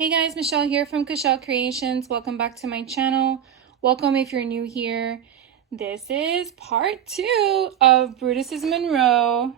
Hey guys, Michelle here from Kashelle Creations. Welcome back to my channel. Welcome if you're new here. This is part 2 of Brutus Monroe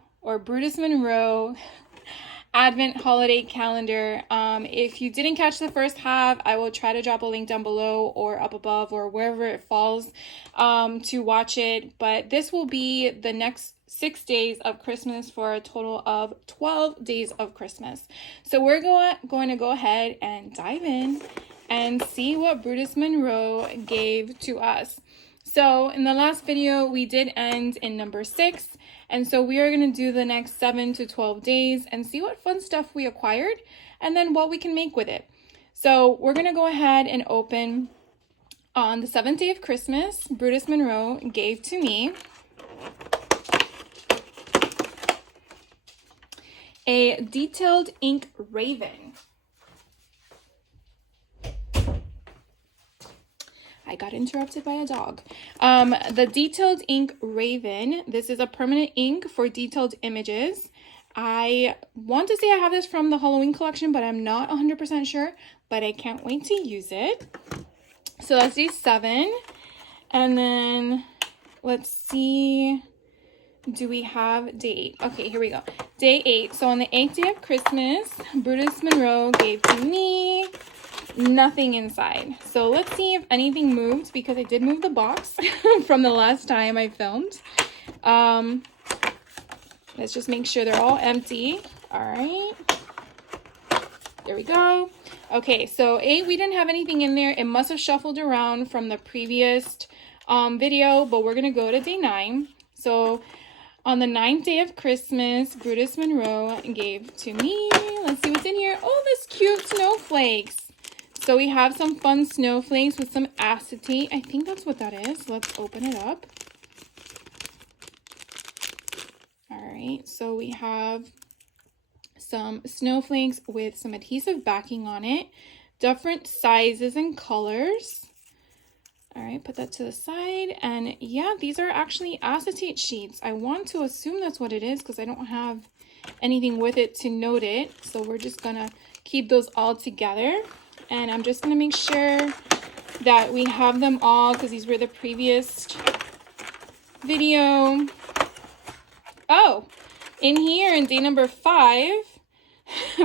Advent Holiday Calendar. If you didn't catch the first half, I will try to drop a link down below or up above or wherever it falls to watch it. But this will be the next 6 days of Christmas for a total of 12 days of Christmas. So we're going to go ahead and dive in and see what Brutus Monroe gave to us. So in the last video, we did end in number 6. And so we are going to do the next 7 to 12 days and see what fun stuff we acquired and then what we can make with it. So we're going to go ahead and open on the 7th day of Christmas. Brutus Monroe gave to me a detailed ink raven. I got interrupted by a dog. The detailed ink raven. This is a permanent ink for detailed images. I want to say I have this from the Halloween collection, but I'm not 100% sure. But I can't wait to use it. So that's day 7. And then let's see. Do we have day 8? Okay, here we go. Day 8. So on the 8th day of Christmas, Brutus Monroe gave to me nothing inside. So let's see if anything moved, because I did move the box from the last time I filmed. Let's just make sure they're all empty. All right. There we go. Okay, so 8, we didn't have anything in there. It must have shuffled around from the previous video, but we're going to go to day 9. So on the 9th day of Christmas, Brutus Monroe gave to me. Let's see what's in here. Oh, this cute snowflakes. So we have some fun snowflakes with some acetate. I think that's what that is. Let's open it up. All right, so we have some snowflakes with some adhesive backing on it. Different sizes and colors. All right, put that to the side. And yeah, these are actually acetate sheets. I want to assume that's what it is because I don't have anything with it to note it. So we're just gonna keep those all together. And I'm just gonna make sure that we have them all because these were the previous video. Oh, in here in day number 5,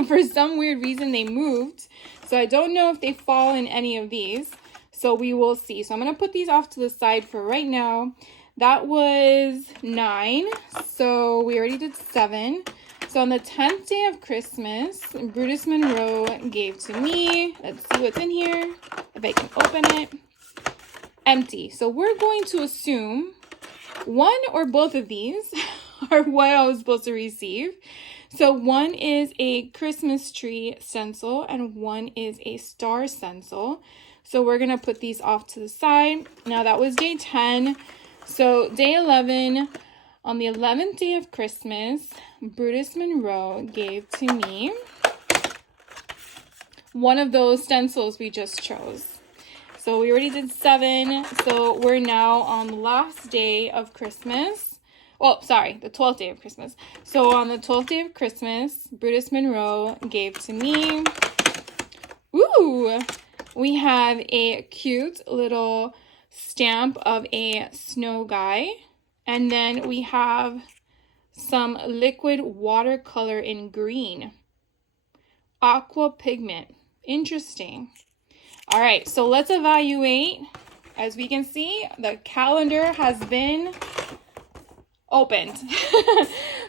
for some weird reason they moved. So I don't know if they fall in any of these. So we will see. So I'm going to put these off to the side for right now. That was 9. So we already did 7. So on the 10th day of Christmas, Brutus Monroe gave to me. Let's see what's in here. If I can open it. Empty. So we're going to assume one or both of these are what I was supposed to receive. So one is a Christmas tree stencil and one is a star stencil. So we're going to put these off to the side. Now that was day 10. So day 11, on the 11th day of Christmas, Brutus Monroe gave to me one of those stencils we just chose. So we already did 7. So we're now on the last day of Christmas. Well, sorry, the 12th day of Christmas. So on the 12th day of Christmas, Brutus Monroe gave to me, ooh, we have a cute little stamp of a snow guy. And then we have some liquid watercolor in green. Aqua pigment. Interesting. All right, so let's evaluate. As we can see, the calendar has been opened.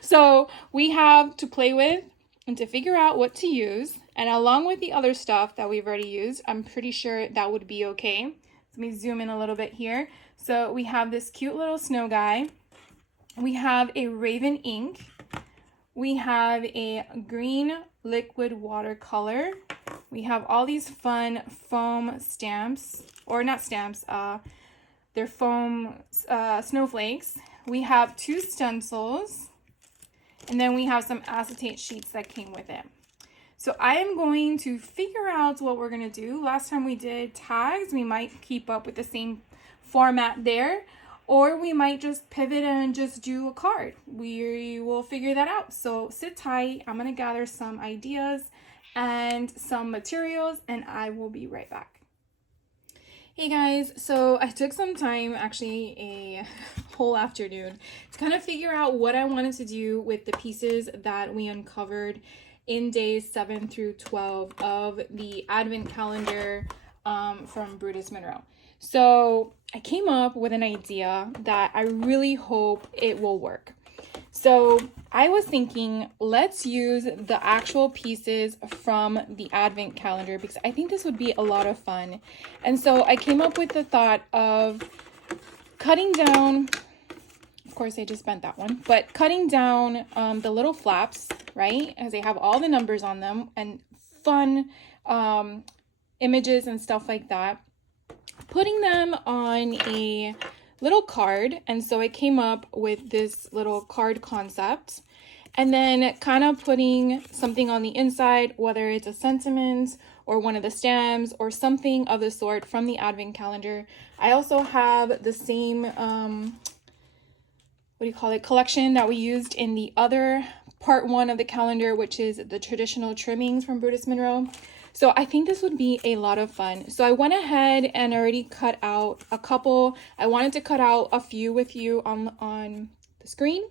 So we have to play with and to figure out what to use. And along with the other stuff that we've already used, I'm pretty sure that would be okay. Let me zoom in a little bit here. So we have this cute little snow guy. We have a raven ink. We have a green liquid watercolor. We have all these fun foam stamps, or not stamps, they're foam snowflakes. We have 2 stencils. And then we have some acetate sheets that came with it. So I am going to figure out what we're going to do. Last time we did tags, we might keep up with the same format there. Or we might just pivot and just do a card. We will figure that out. So sit tight. I'm going to gather some ideas and some materials, and I will be right back. Hey guys, so I took some time, actually a whole afternoon, to kind of figure out what I wanted to do with the pieces that we uncovered in days 7 through 12 of the advent calendar from Brutus Monroe. So I came up with an idea that I really hope it will work. So I was thinking, let's use the actual pieces from the advent calendar because I think this would be a lot of fun. And so I came up with the thought of cutting down, of course I just bent that one, but cutting down the little flaps, right? As they have all the numbers on them and fun images and stuff like that. Putting them on a little card, and so I came up with this little card concept, and then kind of putting something on the inside, whether it's a sentiment or one of the stamps or something of the sort from the advent calendar. I also have the same collection that we used in the other part 1 of the calendar, which is the traditional trimmings from Brutus Monroe. So I think this would be a lot of fun. So I went ahead and already cut out a couple. I wanted to cut out a few with you on the screen.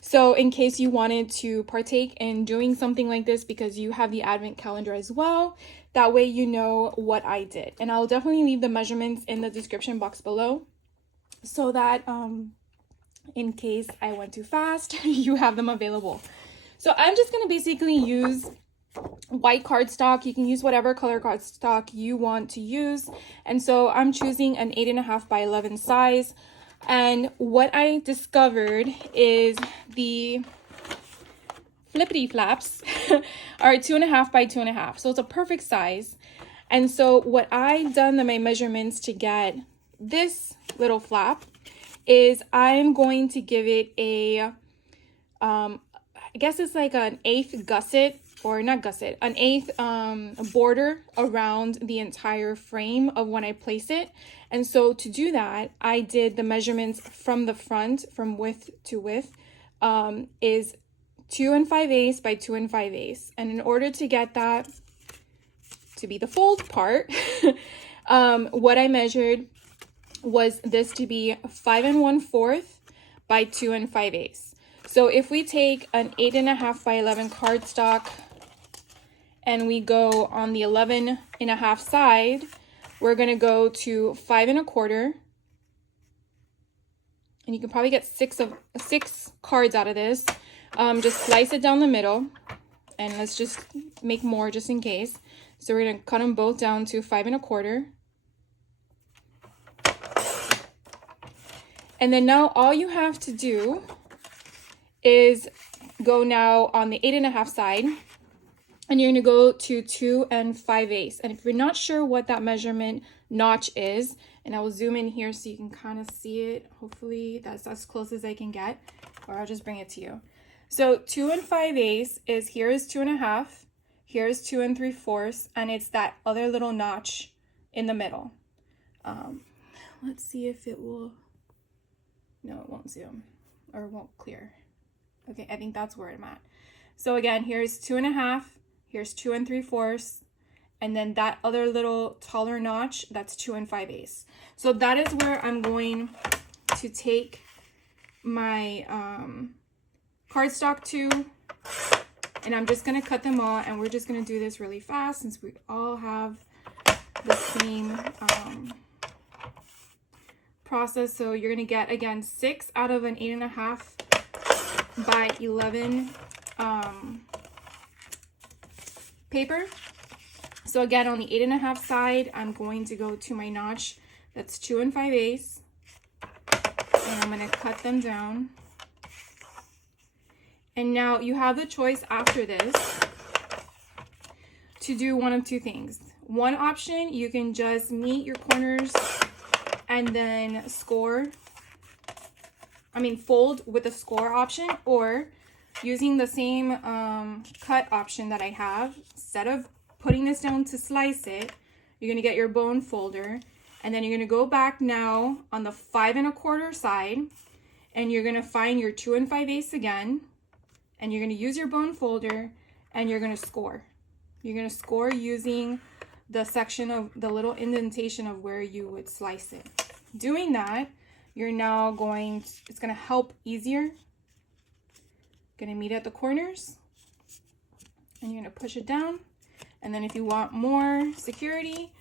So in case you wanted to partake in doing something like this because you have the advent calendar as well, that way you know what I did. And I'll definitely leave the measurements in the description box below so that in case I went too fast, you have them available. So I'm just going to basically use white cardstock. You can use whatever color cardstock you want to use, and so I'm choosing an 8.5 by 11 size. And what I discovered is the flippity flaps are 2.5 by 2.5, so it's a perfect size. And so what I done in my measurements to get this little flap is I'm going to give it a I guess it's like an 1/8 gusset, or not gusset, an 1/8 border around the entire frame of when I place it. And so to do that, I did the measurements from the front, from width to width, is 2 5/8 by 2 5/8. And in order to get that to be the fold part, what I measured was this to be 5 1/4 by 2 5/8. So if we take an 8.5 by 11 cardstock and we go on the 11.5 side, we're going to go to 5 1/4. And you can probably get six cards out of this. Just slice it down the middle, and let's just make more just in case. So we're going to cut them both down to 5 1/4. And then now all you have to do is go now on the 8.5 side, and you're going to go to 2 5/8. And if you're not sure what that measurement notch is, and I will zoom in here so you can kind of see it. Hopefully that's as close as I can get, or I'll just bring it to you. So 2 5/8 is, here is 2.5, here's 2 3/4, and it's that other little notch in the middle. Let's see if it will, no, it won't zoom, or it won't clear. Okay, I think that's where I'm at. So again, here's 2.5, here's 2 3/4, and then that other little taller notch, that's 2 5/8. So that is where I'm going to take my cardstock to, and I'm just going to cut them all, and we're just going to do this really fast since we all have the same process. So you're going to get, again, 6 out of an 8.5 by 11 paper. So again, on the 8.5 side, I'm going to go to my notch that's 2 5/8, and I'm going to cut them down. And now you have the choice after this to do one of two things. One option, you can just meet your corners and then fold with the score option, or using the same cut option that I have, instead of putting this down to slice it, you're going to get your bone folder, and then you're going to go back now on the 5 1/4 side, and you're going to find your 2 5/8 again, and you're going to use your bone folder, and you're going to score. You're going to score using the section of the little indentation of where you would slice it. Doing that, you're now going to, it's going to help easier. Going to meet at the corners, and you're going to push it down. And then if you want more security,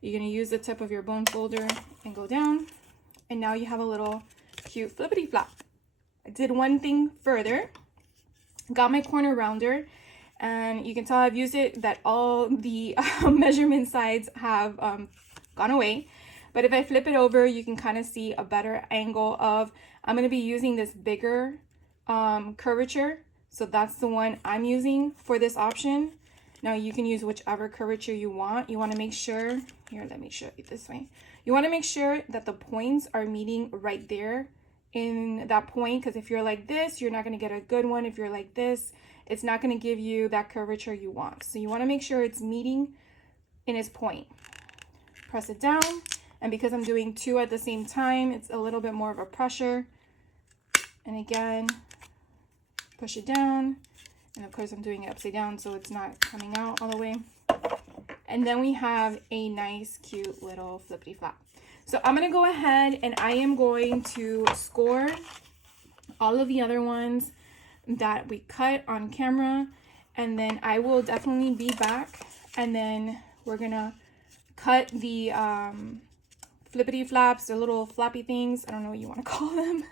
you're going to use the tip of your bone folder and go down. And now you have a little cute flippity flap. I did one thing further. Got my corner rounder, and you can tell I've used it that all the measurement sides have gone away. But if I flip it over, you can kind of see a better angle of, I'm going to be using this bigger curvature. So that's the one I'm using for this option. Now you can use whichever curvature you want. You want to make sure, here, let me show you this way. You want to make sure that the points are meeting right there in that point, because if you're like this, you're not going to get a good one. If you're like this, it's not going to give you that curvature you want. So you want to make sure it's meeting in its point. Press it down, and because I'm doing two at the same time, it's a little bit more of a pressure. And again, push it down, and of course I'm doing it upside down so it's not coming out all the way. And then we have a nice cute little flippity flap. So I'm going to go ahead and I am going to score all of the other ones that we cut on camera, and then I will definitely be back, and then we're going to cut the flippity flaps, the little flappy things, I don't know what you want to call them,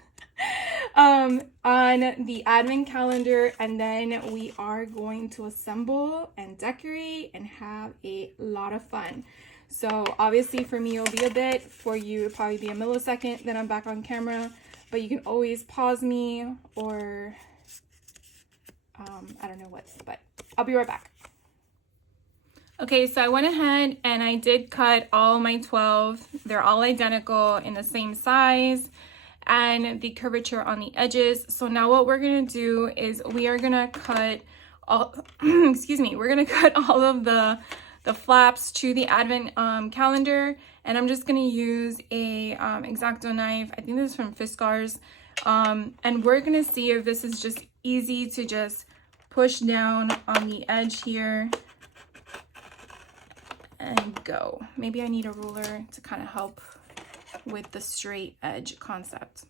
on the advent calendar, and then we are going to assemble and decorate and have a lot of fun. So obviously for me it'll be a bit, for you it'll probably be a millisecond, then I'm back on camera, but you can always pause me, or I don't know what, but I'll be right back. Okay, so I went ahead and I did cut all my 12. They're all identical in the same size and the curvature on the edges. So now what we're gonna do is we are gonna cut all, excuse me, we're gonna cut all of the flaps to the advent calendar, and I'm just gonna use a X-Acto knife. I think this is from Fiskars, and we're gonna see if this is just easy to just push down on the edge here and go. Maybe I need a ruler to kind of help with the straight edge concept.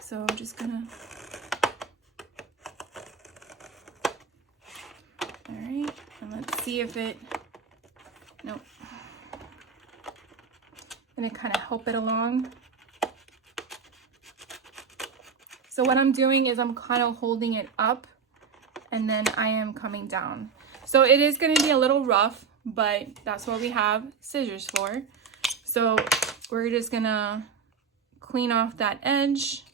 So I'm just gonna, all right, and let's see if it, nope. I'm gonna kind of help it along. So what I'm doing is I'm kind of holding it up, and then I am coming down. So it is gonna be a little rough, but that's what we have scissors for. So we're just gonna clean off that edge.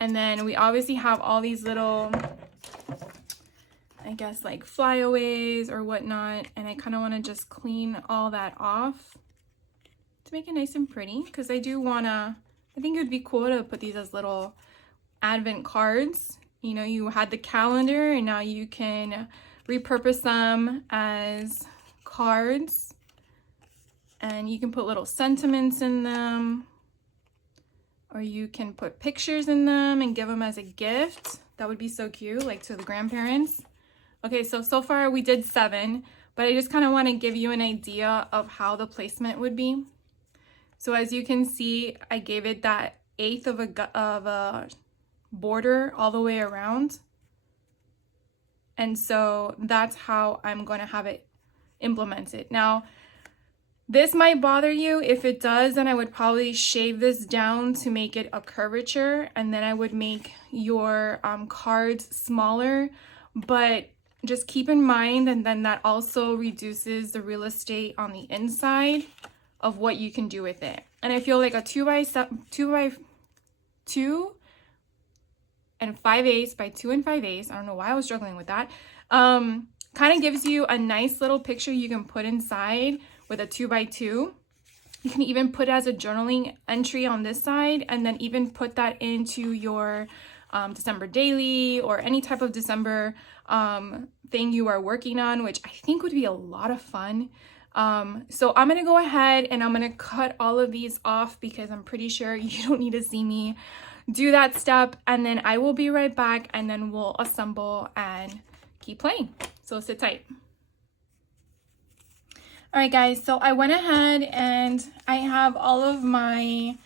And then we obviously have all these little, I guess like flyaways or whatnot. And I kind of want to just clean all that off to make it nice and pretty. Because I do want to, I think it would be cool to put these as little advent cards. You know, you had the calendar and now you can repurpose them as cards, and you can put little sentiments in them, or you can put pictures in them and give them as a gift. That would be so cute, like to the grandparents. Okay, so far we did 7, but I just kind of want to give you an idea of how the placement would be. So as you can see, I gave it that 1/8 of a border all the way around. And so that's how I'm going to have it implemented. Now, this might bother you. If it does, then I would probably shave this down to make it a curvature, and then I would make your cards smaller. But just keep in mind, and then that also reduces the real estate on the inside of what you can do with it. And I feel like a 2x2 and 5/8 by 2 and 5/8, I don't know why I was struggling with that, kind of gives you a nice little picture you can put inside with a 2x2. You can even put it as a journaling entry on this side, and then even put that into your December daily or any type of December thing you are working on, which I think would be a lot of fun. So I'm gonna go ahead and I'm gonna cut all of these off because I'm pretty sure you don't need to see me do that step, and then I will be right back, and then we'll assemble and keep playing. So sit tight. All right, guys, so I went ahead and I have all of my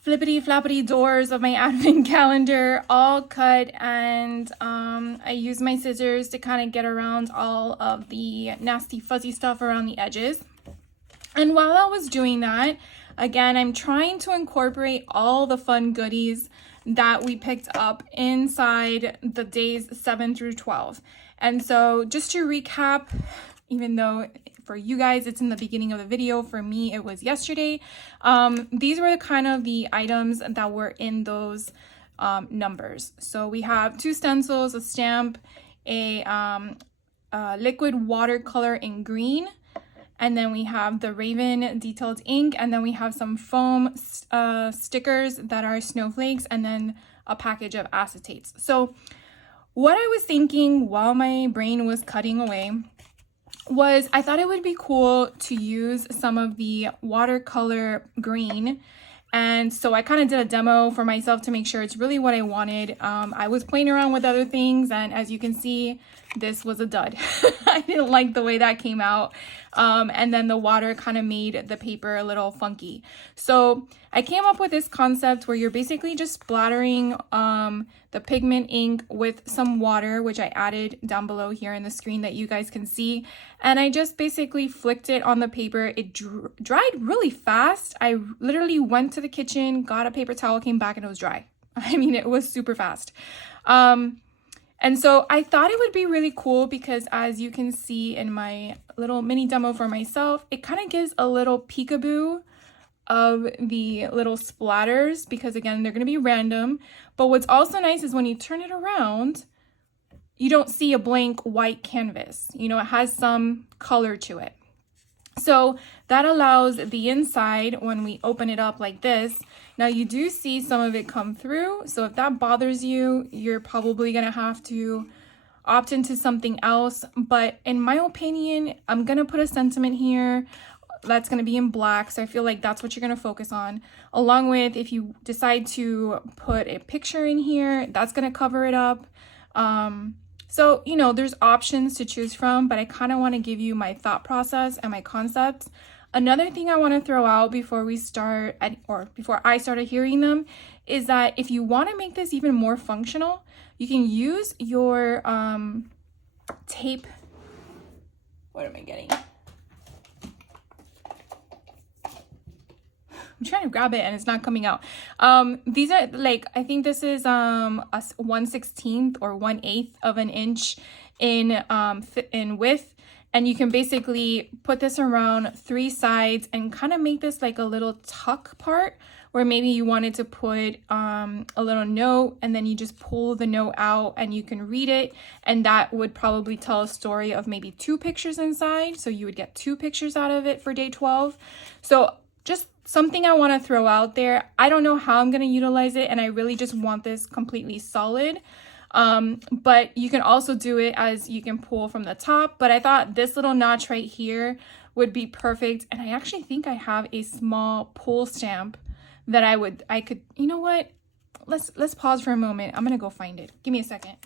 flippity floppity doors of my advent calendar all cut, and I use my scissors to kind of get around all of the nasty fuzzy stuff around the edges. And while I was doing that, again, I'm trying to incorporate all the fun goodies that we picked up inside the days 7 through 12. And so just to recap, even though for you guys it's in the beginning of the video, for me it was yesterday, these were kind of the items that were in those numbers. So we have 2 stencils, a stamp, a liquid watercolor in green, and then we have the Raven detailed ink, and then we have some foam stickers that are snowflakes, and then a package of acetates. So what I was thinking while my brain was cutting away was I thought it would be cool to use some of the watercolor green. And so I kind of did a demo for myself to make sure it's really what I wanted. I was playing around with other things, and as you can see, this was a dud. I didn't like the way that came out. And then the water kind of made the paper a little funky. So I came up with this concept where you're basically just splattering the pigment ink with some water, which I added down below here in the screen that you guys can see. And I just basically flicked it on the paper. It dried really fast. I literally went to the kitchen, got a paper towel, came back, and it was dry. I mean, it was super fast. And so I thought it would be really cool because, as you can see in my little mini demo for myself, it kind of gives a little peekaboo of the little splatters, because again, they're going to be random. But what's also nice is when you turn it around, you don't see a blank white canvas. You know, it has some color to it. So that allows the inside, when we open it up like this, now you do see some of it come through. So if that bothers you, you're probably going to have to opt into something else. But in my opinion, I'm going to put a sentiment here that's going to be in black. So I feel like that's what you're going to focus on. Along with, if you decide to put a picture in here, that's going to cover it up. So, you know, there's options to choose from, but I kind of want to give you my thought process and my concepts. Another thing I want to throw out before we start, before I started hearing them, is that if you want to make this even more functional, you can use your tape. What am I getting? I'm trying to grab it and it's not coming out. These are like, I think this is a 1/16 or 1/8 of an inch in width. And you can basically put this around 3 sides and kind of make this like a little tuck part where maybe you wanted to put a little note, and then you just pull the note out and you can read it. And that would probably tell a story of maybe 2 pictures inside. So you would get 2 pictures out of it for day 12. So just something I want to throw out there. I don't know how I'm going to utilize it, and I really just want this completely solid. But you can also do it as you can pull from the top. But I thought this little notch right here would be perfect. And I actually think I have a small pull stamp that I could, you know what? Let's pause for a moment. I'm going to go find it. Give me a second.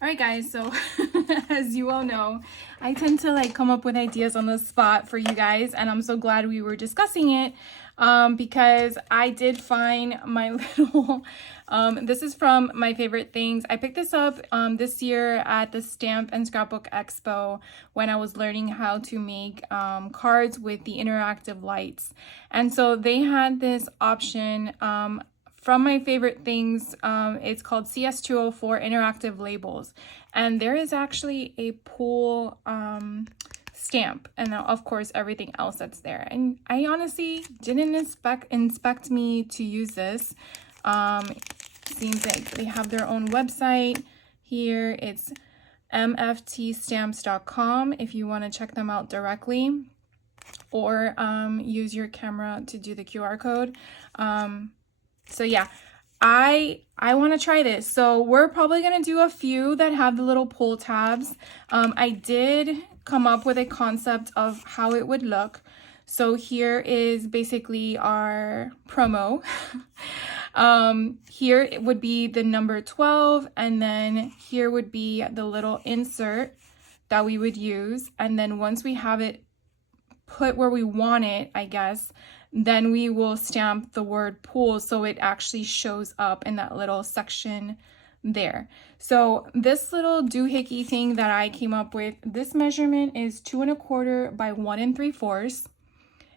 All right, guys, so as you all know, I tend to like come up with ideas on the spot for you guys, and I'm so glad we were discussing it because I did find my little, this is from My Favorite Things. I picked this up this year at the Stamp and Scrapbook Expo when I was learning how to make cards with the interactive lights. And so they had this option from My Favorite Things. It's called CS204 Interactive Labels. And there is actually a pull stamp, and of course everything else that's there. And I honestly didn't expect me to use this. Seems like they have their own website here. It's mftstamps.com if you want to check them out directly, or use your camera to do the QR code. So yeah, I want to try this. So we're probably going to do a few that have the little pull tabs. I did come up with a concept of how it would look. So here is basically our promo. Here it would be the number 12, and then here would be the little insert that we would use. And then once we have it put where we want it, I guess, then we will stamp the word pool so it actually shows up in that little section there. So this little doohickey thing that I came up with, this measurement is 2 1/4 by 1 3/4.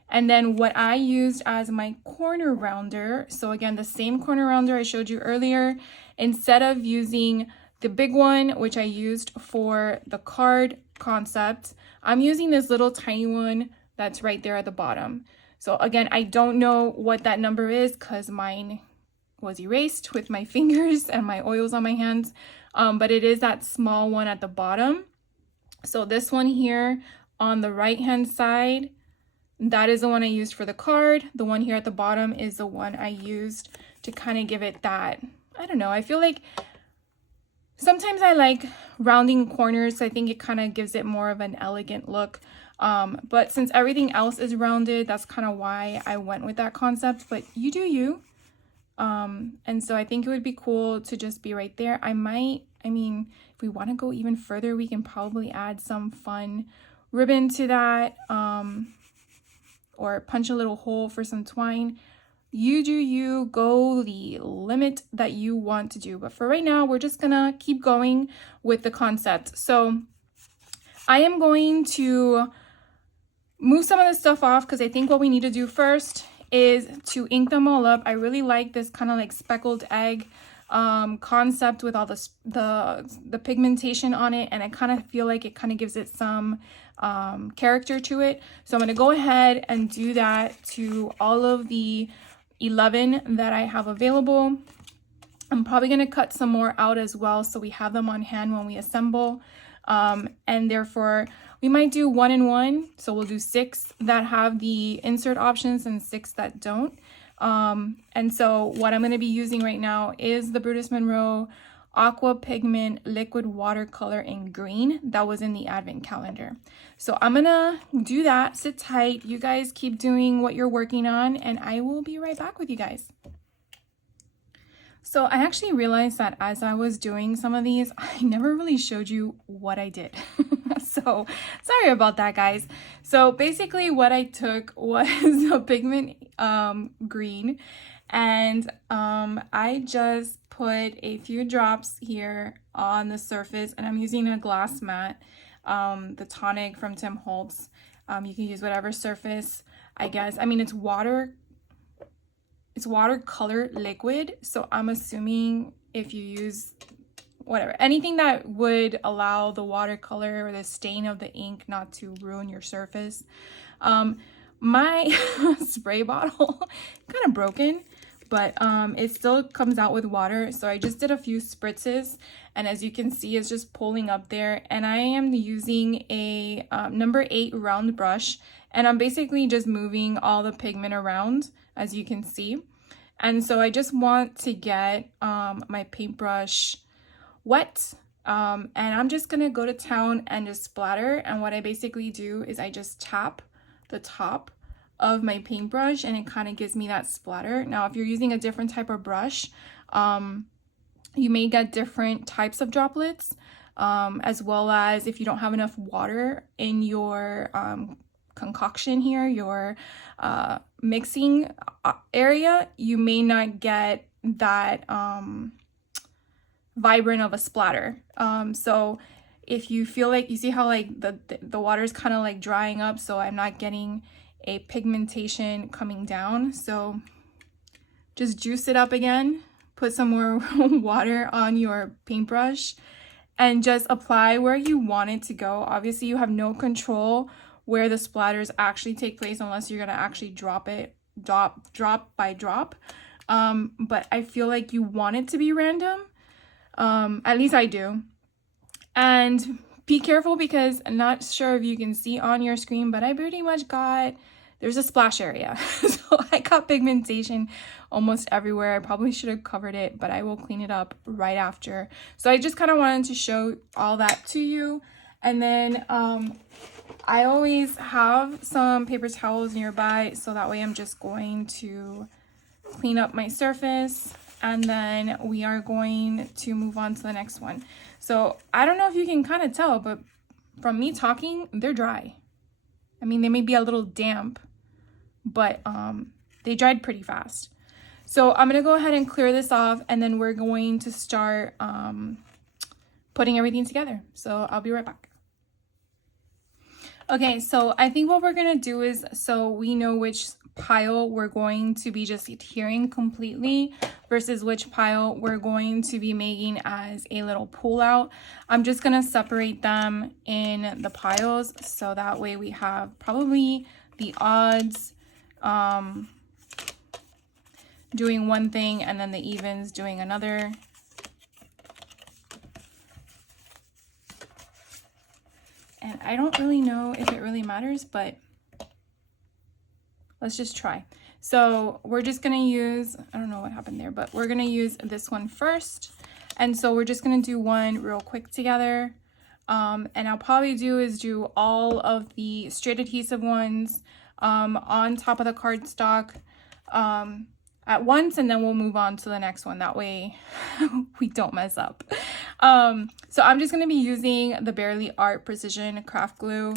And then what I used as my corner rounder, so again, the same corner rounder I showed you earlier, instead of using the big one, which I used for the card concept, I'm using this little tiny one that's right there at the bottom. So again, I don't know what that number is because mine was erased with my fingers and my oils on my hands, but it is that small one at the bottom. So this one here on the right hand side, that is the one I used for the card. The one here at the bottom is the one I used to kind of give it that, I don't know, I feel like sometimes I like rounding corners. I think it kind of gives it more of an elegant look. But since everything else is rounded, that's kind of why I went with that concept. But you do you. And so I think it would be cool to just be right there. I mean, if we want to go even further, we can probably add some fun ribbon to that. Or punch a little hole for some twine. You do you, go the limit that you want to do. But for right now, we're just gonna keep going with the concept. So I am going to move some of this stuff off because I think what we need to do first is to ink them all up. I really like this kind of like speckled egg concept with all the pigmentation on it, and I kind of feel like it kind of gives it some character to it. So I'm going to go ahead and do that to all of the 11 that I have available. I'm probably going to cut some more out as well so we have them on hand when we assemble, and therefore we might do 1 and 1. So we'll do 6 that have the insert options and 6 that don't. And so what I'm going to be using right now is the Brutus Monroe Aqua Pigment Liquid Watercolor in green that was in the advent calendar. So I'm gonna do that. Sit tight. You guys keep doing what you're working on, and I will be right back with you guys. So I actually realized that as I was doing some of these, I never really showed you what I did. So sorry about that, guys. So basically what I took was a pigment green, and I just put a few drops here on the surface, and I'm using a glass mat, the tonic from Tim Holtz. You can use whatever surface, I guess. I mean, it's watercolor liquid, so I'm assuming if you use whatever, anything that would allow the watercolor or the stain of the ink not to ruin your surface. My spray bottle kind of broken, but it still comes out with water, so I just did a few spritzes, and as you can see, it's just pulling up there. And I am using a number 8 round brush, and I'm basically just moving all the pigment around, as you can see. And so I just want to get my paintbrush wet, and I'm just gonna go to town and just splatter. And what I basically do is I just tap the top of my paintbrush, and it kind of gives me that splatter. Now, if you're using a different type of brush, you may get different types of droplets, as well as if you don't have enough water in your concoction here, your mixing area, you may not get that vibrant of a splatter. So if you feel like, you see how like the water is kind of like drying up, so I'm not getting a pigmentation coming down. So just juice it up again, put some more water on your paintbrush, and just apply where you want it to go. Obviously you have no control where the splatters actually take place unless you're gonna actually drop it drop by drop, but I feel like you want it to be random, at least I do. And be careful, because I'm not sure if you can see on your screen, but I pretty much got, there's a splash area. So I got pigmentation almost everywhere. I probably should have covered it, but I will clean it up right after. So I just kind of wanted to show all that to you. And then I always have some paper towels nearby, so that way I'm just going to clean up my surface, and then we are going to move on to the next one. So I don't know if you can kind of tell, but from me talking, they're dry. I mean, they may be a little damp, but they dried pretty fast. So I'm gonna go ahead and clear this off, and then we're going to start putting everything together. So I'll be right back. Okay, so I think what we're gonna do is, so we know which pile we're going to be just adhering completely versus which pile we're going to be making as a little pull out. I'm just gonna separate them in the piles, so that way we have probably the odds doing one thing and then the evens doing another. And I don't really know if it really matters, but let's just try. So we're just gonna use, I don't know what happened there, but we're gonna use this one first. And so we're just gonna do one real quick together. And I'll probably do all of the straight adhesive ones on top of the cardstock at once, and then we'll move on to the next one. That way we don't mess up. So I'm just going to be using the Bearly Art Precision Craft Glue.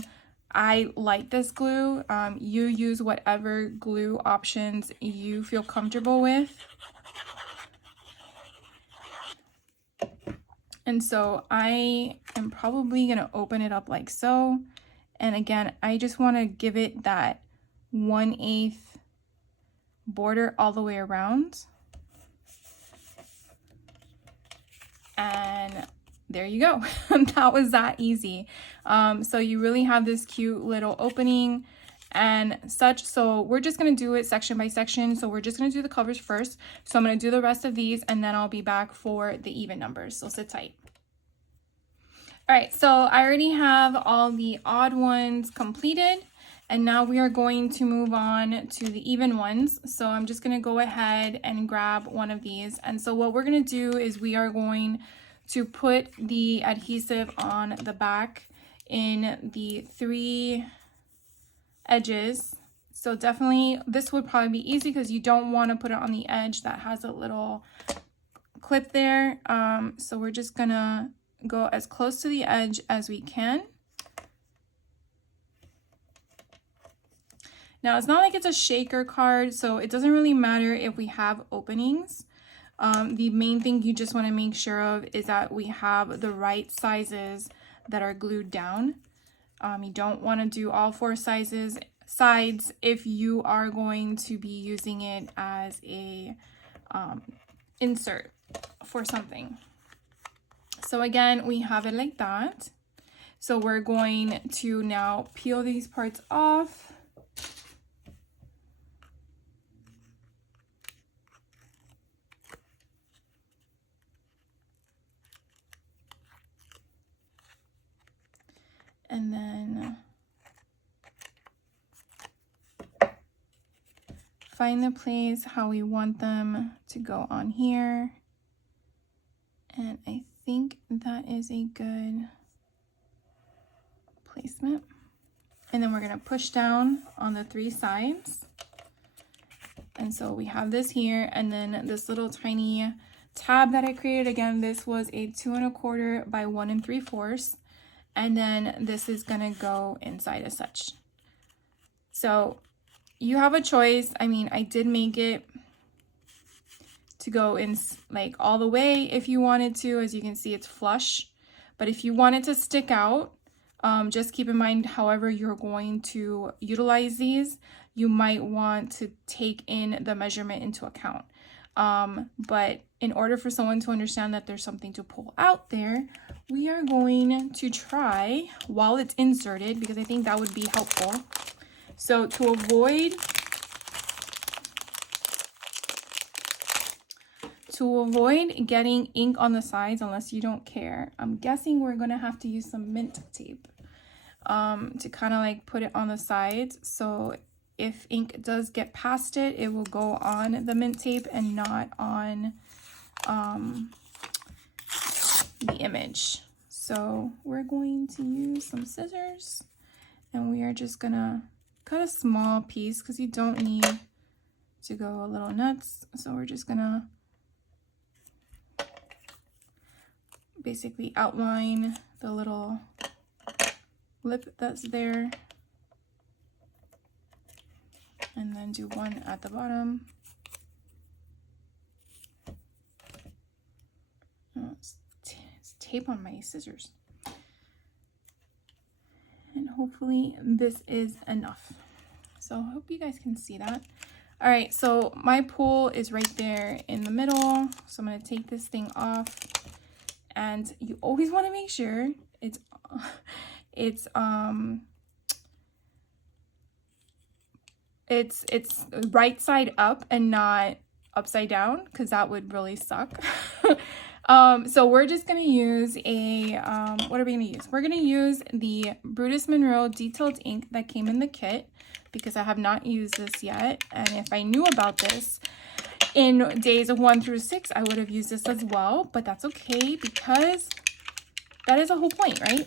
I like this glue. You use whatever glue options you feel comfortable with. And so I am probably going to open it up like so. And again, I just want to give it that 1/8 border all the way around. And there you go. That was that easy. So you really have this cute little opening and such. So we're just going to do it section by section. So we're just going to do the covers first. So I'm going to do the rest of these, and then I'll be back for the even numbers. So sit tight. All right, so I already have all the odd ones completed, and now we are going to move on to the even ones. So I'm just going to go ahead and grab one of these. And so what we're going to do is we are going to put the adhesive on the back in the 3 edges. So definitely this would probably be easy because you don't want to put it on the edge that has a little clip there. So we're just going to go as close to the edge as we can. Now, it's not like it's a shaker card, so it doesn't really matter if we have openings. The main thing you just want to make sure of is that we have the right sizes that are glued down. You don't want to do all 4 sides if you are going to be using it as a insert for something. So again, we have it like that. So we're going to now peel these parts off. And then find the place how we want them to go on here. And I think that is a good placement. And then we're going to push down on the 3 sides. And so we have this here, and then this little tiny tab that I created. Again, this was a 2 1/4 by 1 3/4. And then this is going to go inside as such. So you have a choice. I mean, I did make it to go in like all the way if you wanted to. As you can see, it's flush. But if you want it to stick out, just keep in mind, however you're going to utilize these, you might want to take in the measurement into account. But in order for someone to understand that there's something to pull out there, we are going to try while it's inserted, because I think that would be helpful. So to avoid getting ink on the sides, unless you don't care, I'm guessing we're gonna have to use some mint tape to kind of like put it on the sides. So if ink does get past it, it will go on the mint tape and not on the image. So we're going to use some scissors, and we are just gonna cut a small piece because you don't need to go a little nuts. So we're just gonna basically outline the little lip that's there, and then do one at the bottom. Oh, it's tape on my scissors. And hopefully this is enough. So I hope you guys can see that. All right, so my pool is right there in the middle. So I'm gonna take this thing off, and you always wanna make sure it's right side up and not upside down, because that would really suck. So we're just gonna use a what are we gonna use? We're gonna use the Brutus Monroe detailed ink that came in the kit, because I have not used this yet, and if I knew about this in days 1 through 6, I would have used this as well, but that's okay, because that is the whole point, right?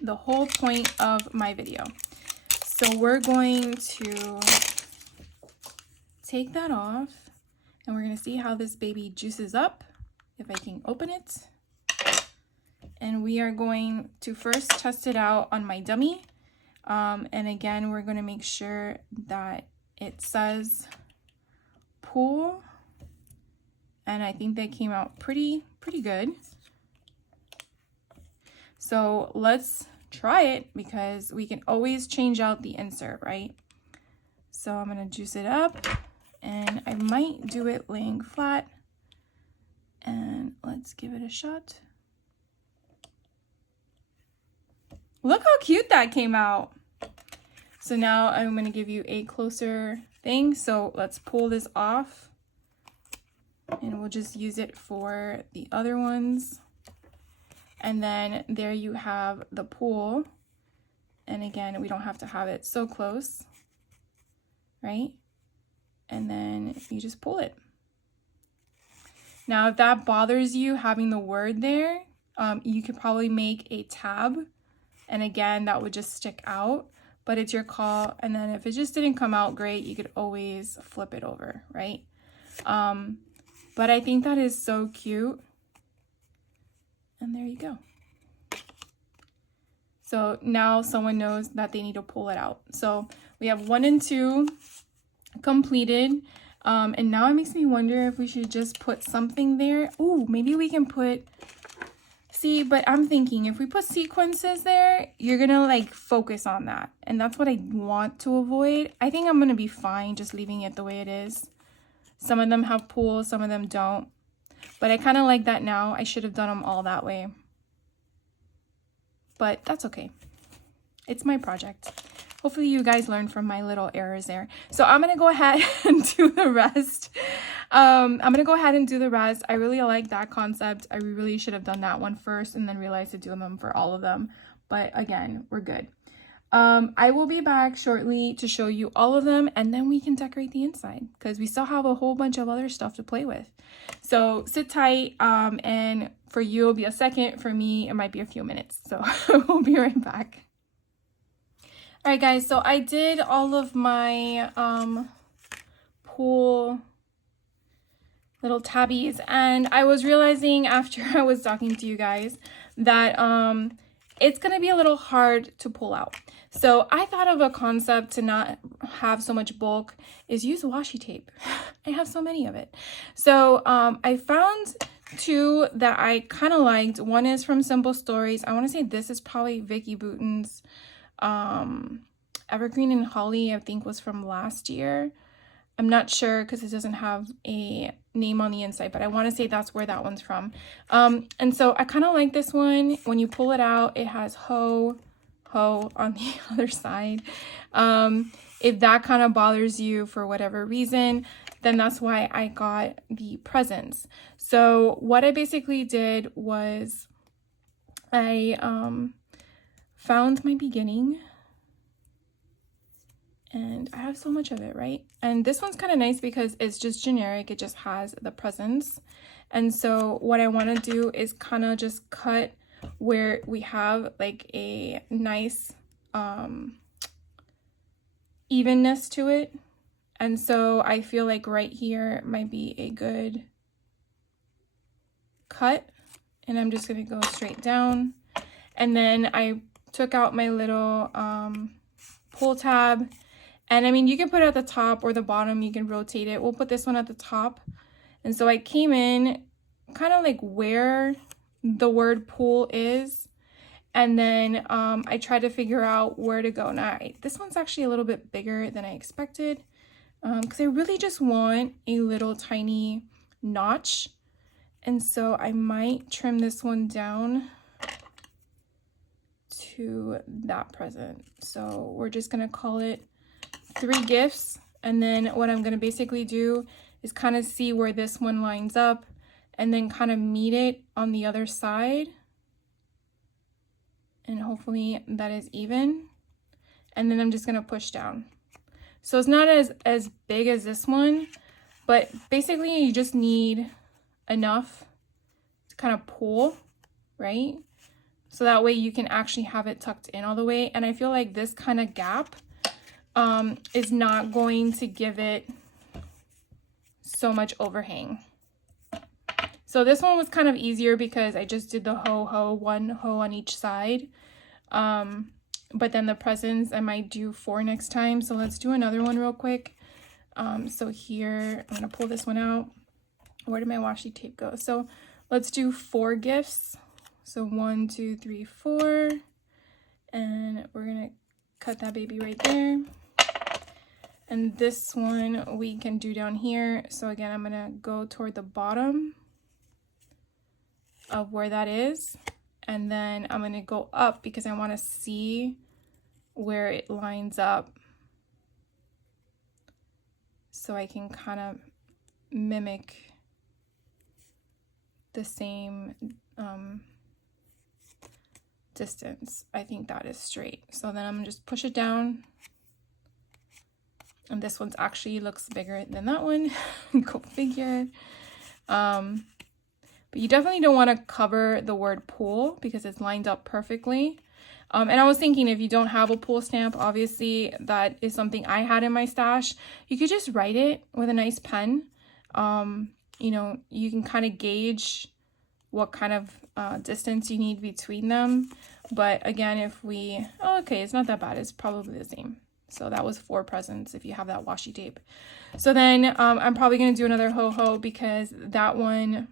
The whole point of my video. So we're going to take that off, and we're going to see how this baby juices up, if I can open it. And we are going to first test it out on my dummy. And again, we're going to make sure that it says pool. And I think they came out pretty good. So let's try it, because we can always change out the insert, right? So I'm going to juice it up, and I might do it laying flat, and let's give it a shot. Look how cute that came out. So now I'm going to give you a closer thing. So let's pull this off, and we'll just use it for the other ones. And then there you have the pool. And again, we don't have to have it so close, right? And then you just pull it. Now, if that bothers you having the word there, you could probably make a tab. And again, that would just stick out, but it's your call. And then if it just didn't come out great, you could always flip it over, right? But I think that is so cute. And there you go. So now someone knows that they need to pull it out. So we have 1 and 2 completed. And now it makes me wonder if we should just put something there. Ooh, maybe we can put, see, but I'm thinking if we put sequences there, you're gonna like focus on that. And that's what I want to avoid. I think I'm gonna be fine just leaving it the way it is. Some of them have pools, some of them don't. But I kind of like that now. I should have done them all that way. But that's okay. It's my project. Hopefully you guys learned from my little errors there. So I'm going to go ahead and do the rest. I'm going to go ahead and do the rest. I really like that concept. I really should have done that one first and then realized to do them for all of them. But again, we're good. I will be back shortly to show you all of them, and then we can decorate the inside because we still have a whole bunch of other stuff to play with. So sit tight, and for you it'll be a second. For me, it might be a few minutes. So we'll be right back. All right, guys, so I did all of my pool little tabbies, and I was realizing after I was talking to you guys that it's gonna be a little hard to pull out. So I thought of a concept to not have so much bulk is use washi tape. I have so many of it. So I found 2 that I kind of liked. One is from Simple Stories. I want to say this is probably Vicky Bouton's Evergreen and Holly, I think was from last year. I'm not sure because it doesn't have a name on the inside, but I want to say that's where that one's from. And so I kind of like this one. When you pull it out, it has ho on the other side. If that kind of bothers you for whatever reason, then that's why I got the presents. So what I basically did was I found my beginning. And I have so much of it, right? And this one's kind of nice because it's just generic. It just has the presents. And so what I want to do is kind of just cut where we have like a nice evenness to it. And so I feel like right here might be a good cut. And I'm just going to go straight down. And then I took out my little pull tab. And I mean, you can put it at the top or the bottom. You can rotate it. We'll put this one at the top. And so I came in kind of like where the word pull is. And then I tried to figure out where to go. Now, this one's actually a little bit bigger than I expected because I really just want a little tiny notch. And so I might trim this one down to that present. So we're just going to call it 3 gifts. And then what I'm going to basically do is kind of see where this one lines up and then kind of meet it on the other side. And hopefully that is even. And then I'm just going to push down. So it's not as big as this one, but basically you just need enough to kind of pull, right? So that way you can actually have it tucked in all the way. And I feel like this kind of gap is not going to give it so much overhang. So this one was kind of easier because I just did the one hoe on each side. But then the presents, I might do 4 next time. So let's do another one real quick. So here, I'm going to pull this one out. Where did my washi tape go? So let's do 4 gifts. So 1, 2, 3, 4. And we're going to cut that baby right there. And this one we can do down here. So again, I'm going to go toward the bottom of where that is, and then I'm going to go up because I want to see where it lines up so I can kind of mimic the same distance. I think that is straight. So then I'm going to just push it down, and this one's actually looks bigger than that one. Go figure. But you definitely don't want to cover the word pull because it's lined up perfectly. And I was thinking if you don't have a pull stamp, obviously that is something I had in my stash. You could just write it with a nice pen. You know, you can kind of gauge what kind of distance you need between them. But again, if we, oh, okay, it's not that bad. It's probably the same. So that was 4 presents if you have that washi tape. So then I'm probably going to do another ho-ho because that one,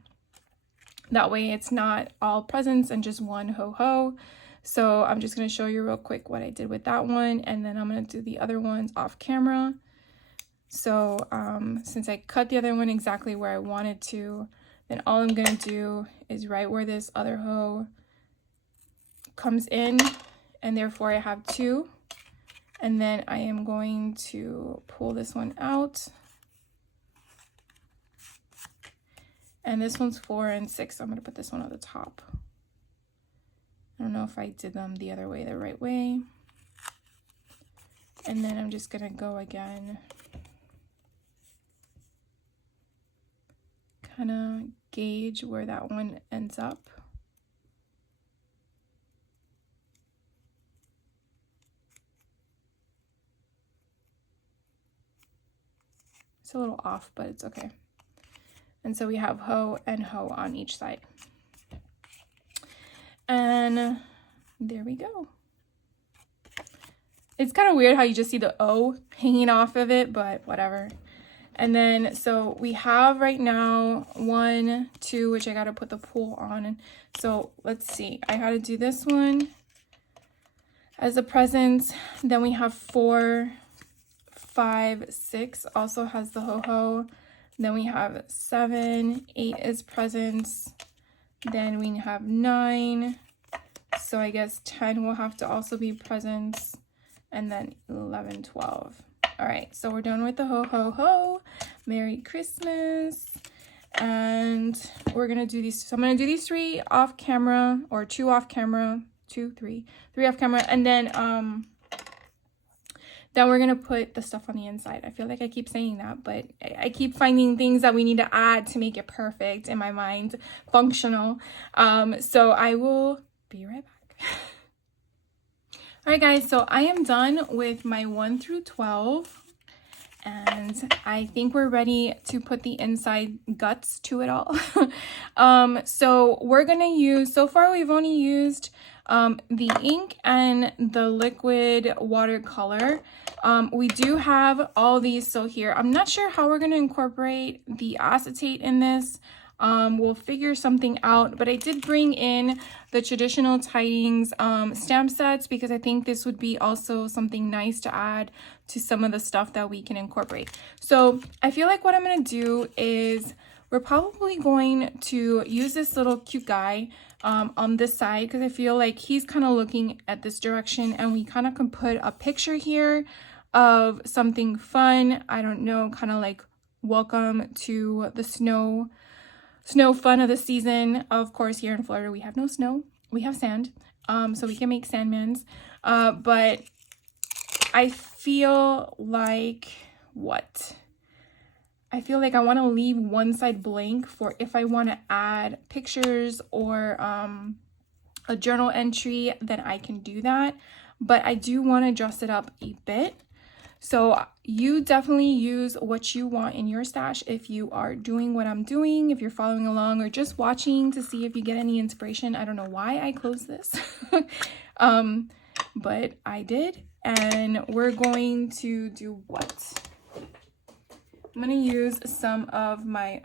that way it's not all presents and just one ho-ho. So I'm just going to show you real quick what I did with that one. And then I'm going to do the other ones off camera. So since I cut the other one exactly where I wanted to, then all I'm going to do is right where this other hoe comes in. And therefore I have 2. And then I am going to pull this one out. And this one's 4 and 6. So I'm going to put this one at the top. I don't know if I did them the other way, the right way. And then I'm just going to go again. Kind of gauge where that one ends up. It's a little off, but it's okay. And so we have hoe and hoe on each side. And there we go. It's kind of weird how you just see the O hanging off of it, but whatever. And then, so we have right now 1, 2, which I got to put the pull on. And so let's see, I got to do this one as a present. Then we have 4, 5, 6 also has the ho-ho. Then we have 7, 8 is presents. Then we have 9. So I guess 10 will have to also be presents. And then 11, 12. All right, so we're done with the ho-ho-ho. Merry Christmas. And we're going to do these. So I'm going to do these 3 off camera, or 2 off camera. 2, 3. 3 off camera. And then we're going to put the stuff on the inside. I feel like I keep saying that, but I keep finding things that we need to add to make it perfect in my mind, functional. So I will be right back. All right, guys, so I am done with my 1 through 12. And I think we're ready to put the inside guts to it all. So we're gonna use, so far we've only used the ink and the liquid watercolor. We do have all these, so here, I'm not sure how we're gonna incorporate the acetate in this. We'll figure something out, but I did bring in the traditional tidings stamp sets because I think this would be also something nice to add to some of the stuff that we can incorporate. So I feel like what I'm going to do is we're probably going to use this little cute guy on this side because I feel like he's kind of looking at this direction, and we kind of can put a picture here of something fun. I don't know, kind of like welcome to the snow fun of the season. Of course, here in Florida we have no snow, we have sand, so we can make sandmans, but I feel like I want to leave one side blank for if I want to add pictures or a journal entry, then I can do that, but I do want to dress it up a bit. So you definitely use what you want in your stash if you are doing what I'm doing, if you're following along or just watching to see if you get any inspiration. I don't know why I closed this, but I did. And we're going to do what? I'm going to use some of my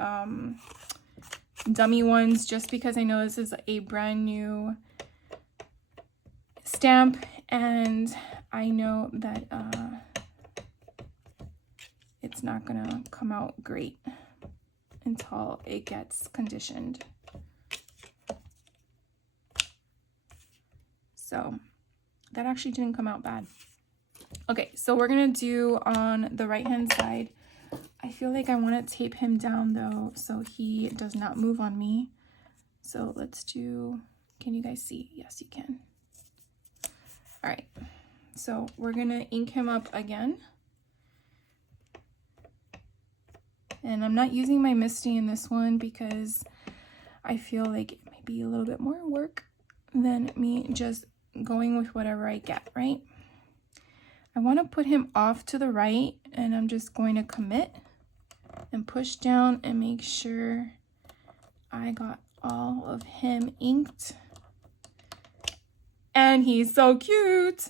dummy ones just because I know this is a brand new stamp, and I know that it's not gonna come out great until it gets conditioned. So that actually didn't come out bad. Okay, so we're gonna do on the right hand side. I feel like I want to tape him down though so he does not move on me. So let's do, can you guys see? Yes, you can. All right, so we're gonna ink him up again. And I'm not using my Misty in this one because I feel like it might be a little bit more work than me just going with whatever I get, right? I want to put him off to the right, and I'm just going to commit and push down and make sure I got all of him inked. And he's so cute.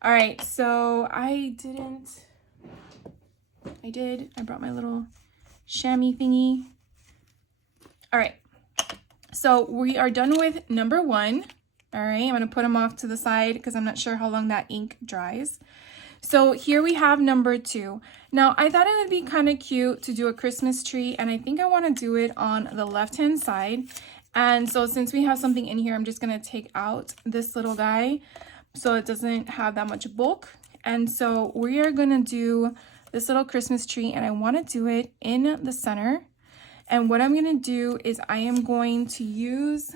All right, so I brought my little chamois thingy. All right, so we are done with number 1. All right, I'm gonna put him off to the side because I'm not sure how long that ink dries. So here we have number 2. Now I thought it would be kind of cute to do a Christmas tree, and I think I want to do it on the left hand side. And so since we have something in here, I'm just gonna take out this little guy so it doesn't have that much bulk. And so we are gonna do this little Christmas tree, and I want to do it in the center. And what I'm going to do is I am going to use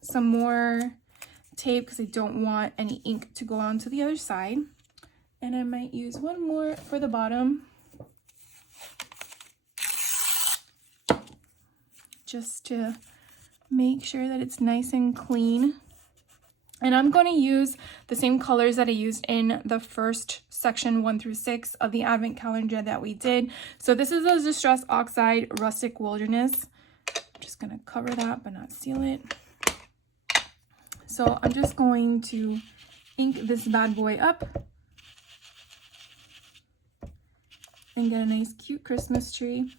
some more tape because I don't want any ink to go on to the other side. And I might use one more for the bottom, just to make sure that it's nice and clean. And I'm going to use the same colors that I used in the first section 1 through 6 of the advent calendar that we did. So this is a Distress Oxide Rustic Wilderness. I'm just going to cover that but not seal it. So I'm just going to ink this bad boy up and get a nice cute Christmas tree.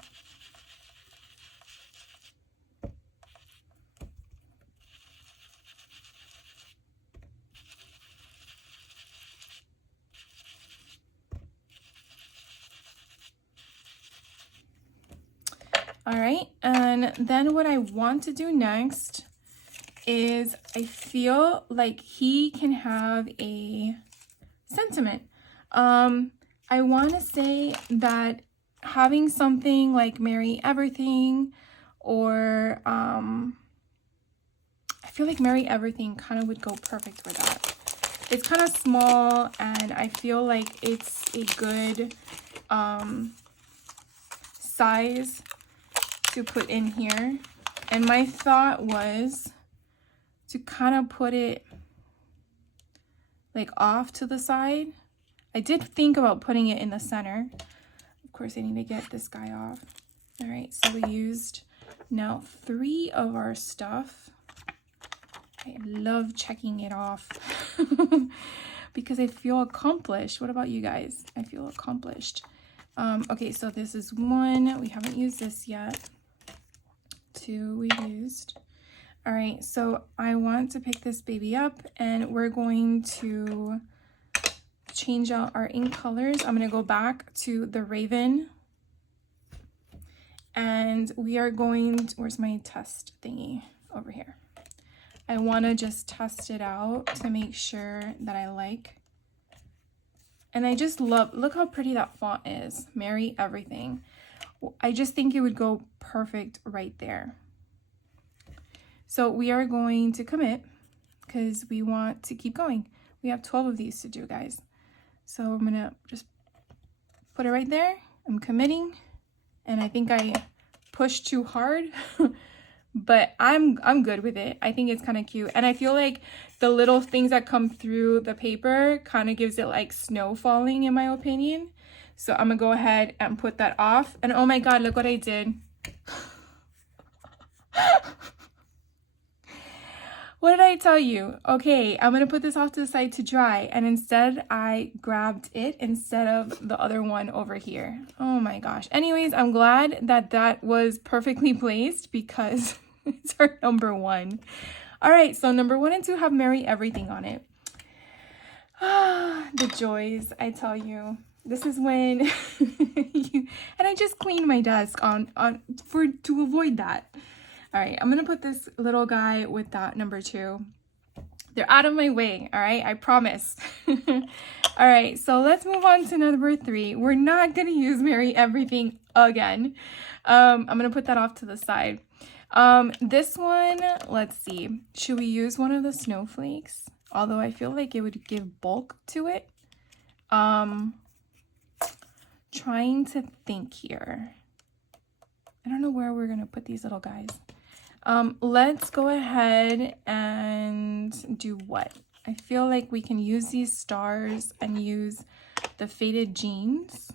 All right, and then what I want to do next is I feel like he can have a sentiment. I want to say that having something like Merry Everything, or I feel like Merry Everything kind of would go perfect with that. It's kind of small, and I feel like it's a good size to put in here. And my thought was to kind of put it like off to the side. I did think about putting it in the center. Of course I need to get this guy off. All right, so we used now 3 of our stuff. I love checking it off because I feel accomplished. What about you guys? I feel accomplished. Okay, so this is 1. We haven't used this yet. 2 we used. All right, so I want to pick this baby up and we're going to change out our ink colors. I'm going to go back to the Raven and we are going to, where's my test thingy? Over here. I want to just test it out to make sure that I like. And I just love, look how pretty that font is. Merry Everything. I just think it would go perfect right there. So we are going to commit because we want to keep going. We have 12 of these to do, guys. So I'm going to just put it right there. I'm committing. And I think I pushed too hard. But I'm good with it. I think it's kind of cute. And I feel like the little things that come through the paper kind of gives it like snow falling in my opinion. So I'm gonna go ahead and put that off. And oh my God, look what I did. What did I tell you? Okay, I'm gonna put this off to the side to dry. And instead I grabbed it instead of the other one over here. Oh my gosh. Anyways, I'm glad that that was perfectly placed because it's our number 1. All right, so number 1 and 2 have Merry Everything on it. Ah, the joys, I tell you. This is when and I just cleaned my desk to avoid that. All right, I'm gonna put this little guy with that number 2. They're out of my way, all right? I promise. All right, so let's move on to number 3. We're not gonna use Merry Everything again. I'm gonna put that off to the side. This one, let's see. Should we use one of the snowflakes? Although I feel like it would give bulk to it. Trying to think here. I don't know where we're gonna put these little guys. Let's go ahead and do what? I feel like we can use these stars and use the faded jeans.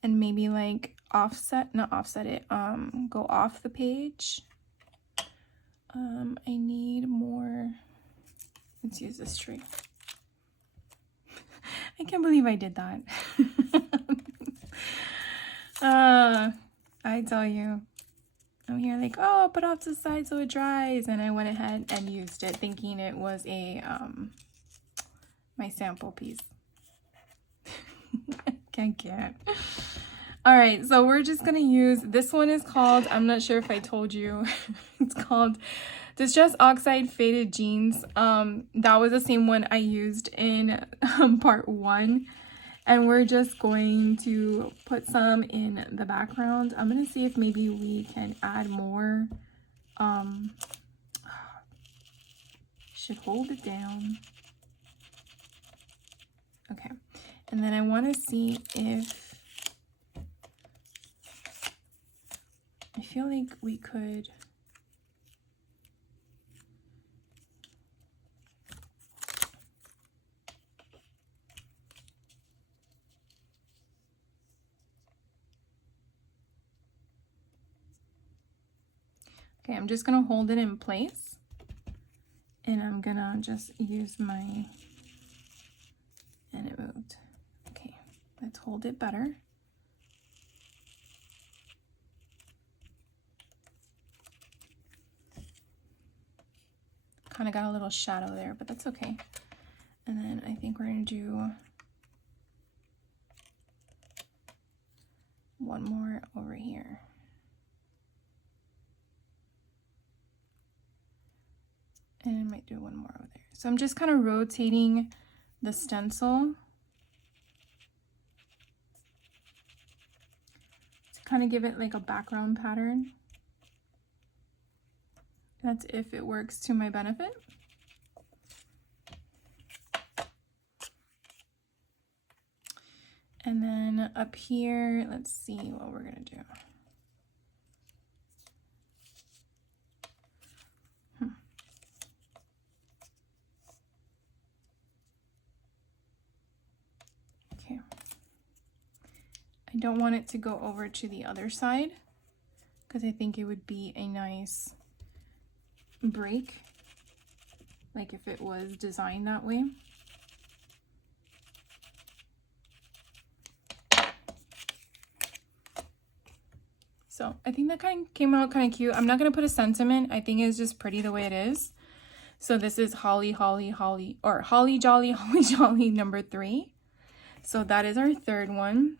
And maybe like not offset it, go off the page. I need more. Let's use this tree. I can't believe I did that. I tell you, I'm here like, oh, put off to the side so it dries, and I went ahead and used it thinking it was a my sample piece. I can't. All right, so we're just gonna use, this one is called, I'm not sure if I told you, it's called Distress Oxide Faded Jeans. That was the same one I used in part 1. And we're just going to put some in the background. I'm gonna see if maybe we can add more. Should hold it down. Okay, and then I wanna see if, I feel like we could, okay, I'm just gonna hold it in place and I'm gonna just use my, and it moved. Okay, let's hold it better. Kind of got a little shadow there, but that's okay. And then I think we're gonna do one more over here. And I might do one more over there. So I'm just kind of rotating the stencil to kind of give it like a background pattern. That's if it works to my benefit. And then up here, let's see what we're gonna do. Okay. I don't want it to go over to the other side because I think it would be a nice break, like if it was designed that way. So I think that kind of came out kind of cute. I'm not going to put a sentiment. I think it's just pretty the way it is. So this is Holly, Holly, Holly, or Holly Jolly, Holly Jolly number 3. So that is our third one.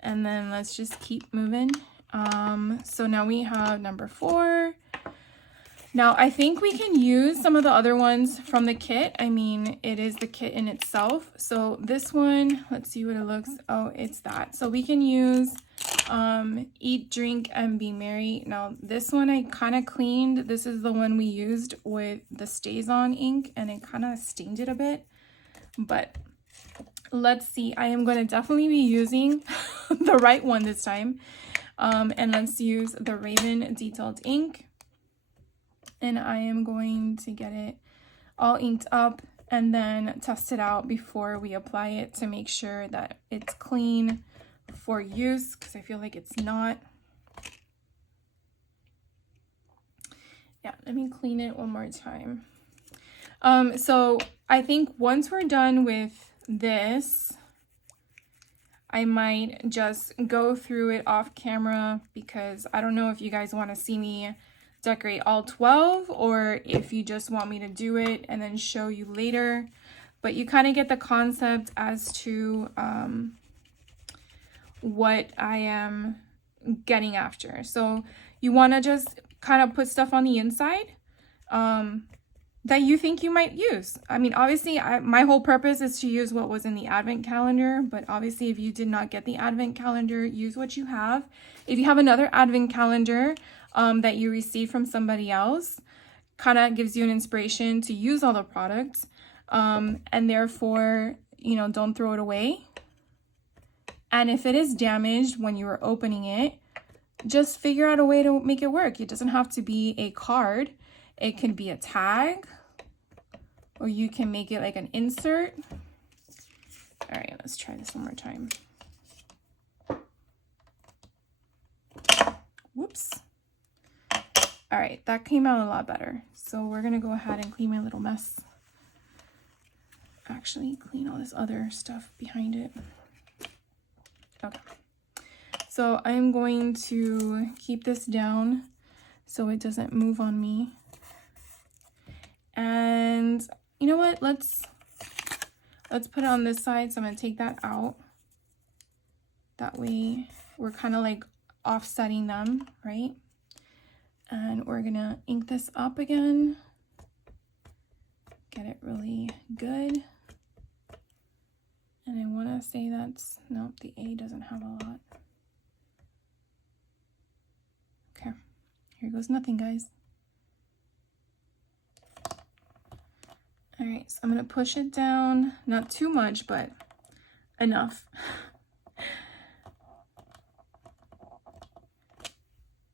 And then let's just keep moving. So now we have number 4. Now I think we can use some of the other ones from the kit. I mean, it is the kit in itself. So this one, let's see what it looks. Oh, it's that. So we can use Eat, Drink, and Be Merry. Now this one I kind of cleaned. This is the one we used with the StazOn ink, and it kind of stained it a bit. But let's see. I am going to definitely be using the right one this time. And let's use the Raven Detailed ink. And I am going to get it all inked up and then test it out before we apply it to make sure that it's clean for use, because I feel like it's not. Yeah, let me clean it one more time. So I think once we're done with this, I might just go through it off camera, because I don't know if you guys want to see me decorate all 12 or if you just want me to do it and then show you later. But you kind of get the concept as to what I am getting after. So you want to just kind of put stuff on the inside that you think you might use. I mean, obviously, my whole purpose is to use what was in the advent calendar, but obviously if you did not get the advent calendar, use what you have. If you have another advent calendar that you received from somebody else, kind of gives you an inspiration to use all the products, and therefore, you know, don't throw it away. And if it is damaged when you are opening it, just figure out a way to make it work. It doesn't have to be a card. It can be a tag, or you can make it like an insert. All right, let's try this one more time. Whoops. All right, that came out a lot better. So we're gonna go ahead and clean my little mess. Actually, clean all this other stuff behind it. Okay. So I'm going to keep this down so it doesn't move on me. And you know what? Let's put it on this side. So I'm gonna take that out. That way we're kind of like offsetting them, right? And we're gonna ink this up again. Get it really good. And I want to say that's, nope, the A doesn't have a lot. Okay, here goes nothing, guys. All right, so I'm going to push it down, not too much, but enough.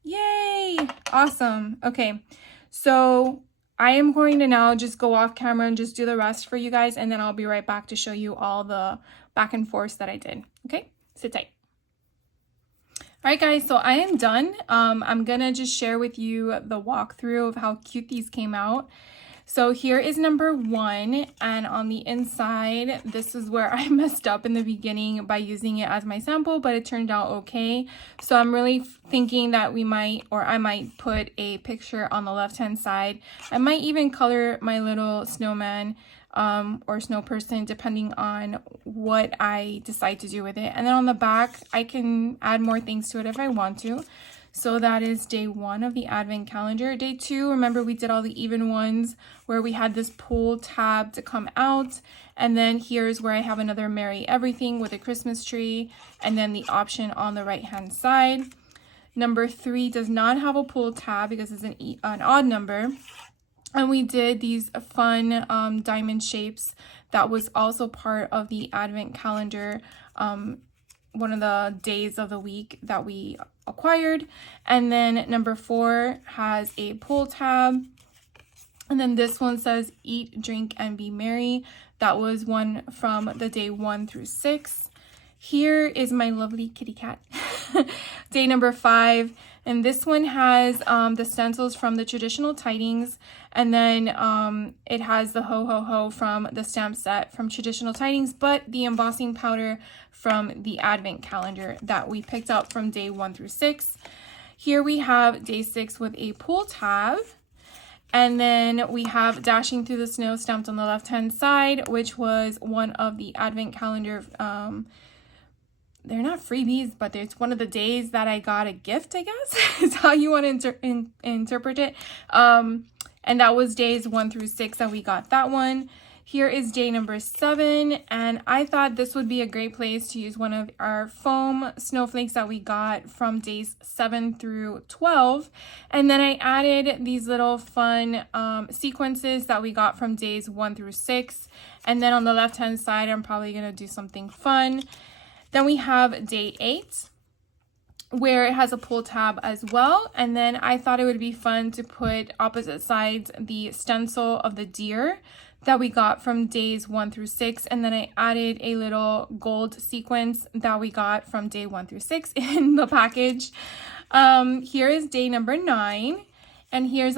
Yay! Awesome. Okay, so I am going to now just go off camera and just do the rest for you guys, and then I'll be right back to show you all the back and forth that I did. Okay, sit tight. All right, guys, so I am done. I'm gonna just share with you the walkthrough of how cute these came out. So here is number 1, and on the inside, this is where I messed up in the beginning by using it as my sample, but it turned out okay. So I'm really thinking that we might, or I might put a picture on the left-hand side. I might even color my little snowman or snow person, depending on what I decide to do with it. And then on the back, I can add more things to it if I want to. So that is day 1 of the advent calendar. Day 2, remember we did all the even ones where we had this pull tab to come out. And then here's where I have another Merry Everything with a Christmas tree. And then the option on the right hand side. Number 3 does not have a pull tab because it's an odd number. And we did these fun diamond shapes. That was also part of the advent calendar, one of the days of the week that we acquired. And then number 4 has a pull tab. And then this one says Eat, Drink, and Be Merry. That was one from the day 1 through 6. Here is my lovely kitty cat. Day number 5. And this one has the stencils from the traditional tidings. And then it has the ho ho ho from the stamp set from traditional tidings, but the embossing powder from the advent calendar that we picked up from day 1 through 6. Here we have day 6 with a pull tab. And then we have Dashing Through the Snow stamped on the left-hand side, which was one of the advent calendar. They're not freebies, but it's one of the days that I got a gift, I guess, is how you want to interpret it. And that was days 1 through 6 that we got that one. Here is day number 7, and I thought this would be a great place to use one of our foam snowflakes that we got from days 7 through 12. And then I added these little fun sequences that we got from days 1 through 6. And then on the left-hand side, I'm probably going to do something fun. Then we have day 8, where it has a pull tab as well. And then I thought it would be fun to put opposite sides the stencil of the deer that we got from days 1 through 6. And then I added a little gold sequence that we got from day 1 through 6 in the package. Here is day number 9. And here's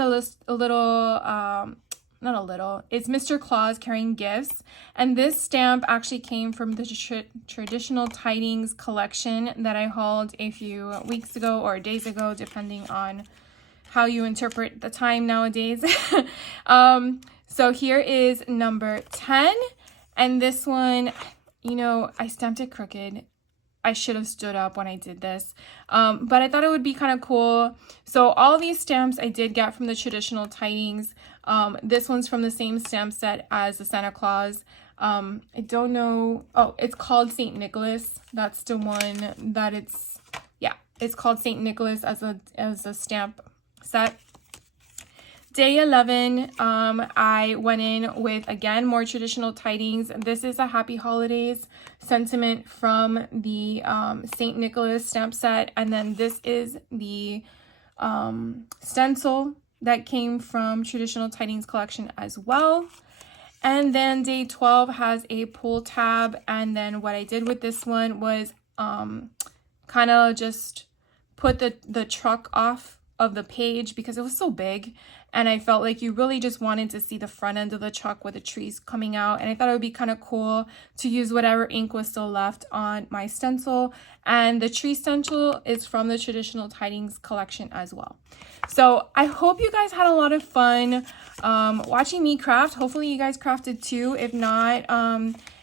it's Mr. Claus carrying gifts. And this stamp actually came from the traditional tidings collection that I hauled a few weeks ago or days ago, depending on how you interpret the time nowadays. So here is number 10. And this one, you know, I stamped it crooked. I should have stood up when I did this, but I thought it would be kind of cool. So all these stamps I did get from the traditional tidings. This one's from the same stamp set as the Santa Claus. I don't know. Oh, it's called St. Nicholas. That's the one that it's called St. Nicholas as a stamp set. Day 11, I went in with, again, more traditional tidings. This is a Happy Holidays sentiment from the St. Nicholas stamp set. And then this is the stencil that came from traditional tidings collection as well. And then day 12 has a pull tab. And then what I did with this one was kind of just put the truck off of the page because it was so big. And I felt like you really just wanted to see the front end of the truck with the trees coming out. And I thought it would be kind of cool to use whatever ink was still left on my stencil. And the tree stencil is from the traditional tidings collection as well. So I hope you guys had a lot of fun watching me craft. Hopefully you guys crafted too. If not,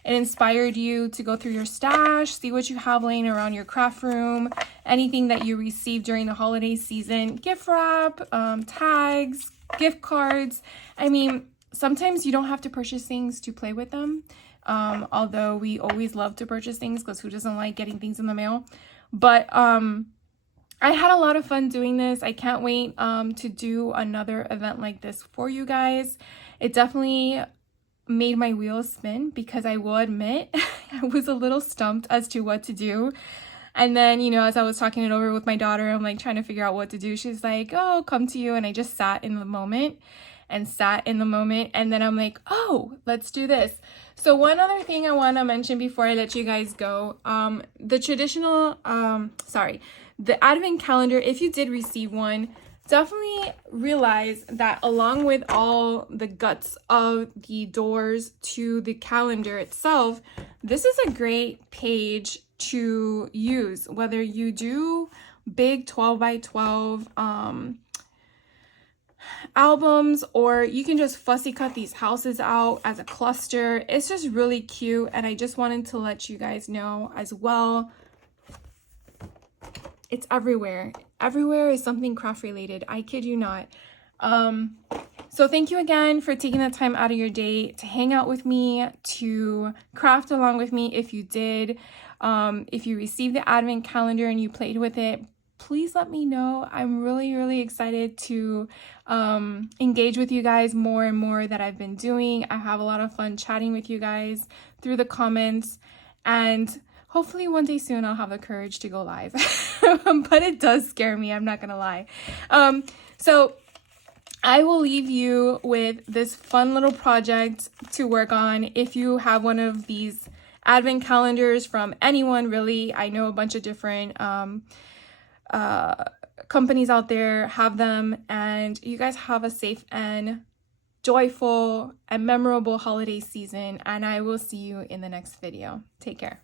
it inspired you to go through your stash, see what you have laying around your craft room, anything that you received during the holiday season, gift wrap, tags, gift cards. I mean, sometimes you don't have to purchase things to play with them. Although we always love to purchase things because who doesn't like getting things in the mail? But I had a lot of fun doing this. I can't wait to do another event like this for you guys. It definitely made my wheels spin because I will admit I was a little stumped as to what to do. And then, you know, as I was talking it over with my daughter, I'm like trying to figure out what to do. She's like, oh, come to you. And I just sat in the moment. And then I'm like, oh, let's do this. So one other thing I want to mention before I let you guys go, the advent calendar, if you did receive one, definitely realize that along with all the guts of the doors to the calendar itself, this is a great page to use, whether you do big 12 by 12 albums, or you can just fussy cut these houses out as a cluster. It's just really cute, and I just wanted to let you guys know as well. It's everywhere. Everywhere is something craft related. I kid you not. So thank you again for taking the time out of your day to hang out with me, to craft along with me. If you did, if you received the advent calendar and you played with it, please let me know. I'm really, really excited to engage with you guys more and more that I've been doing. I have a lot of fun chatting with you guys through the comments, and hopefully one day soon I'll have the courage to go live. But it does scare me, I'm not gonna lie. So I will leave you with this fun little project to work on if you have one of these advent calendars from anyone, really. I know a bunch of different companies out there have them, and you guys have a safe and joyful and memorable holiday season, and I will see you in the next video. Take care.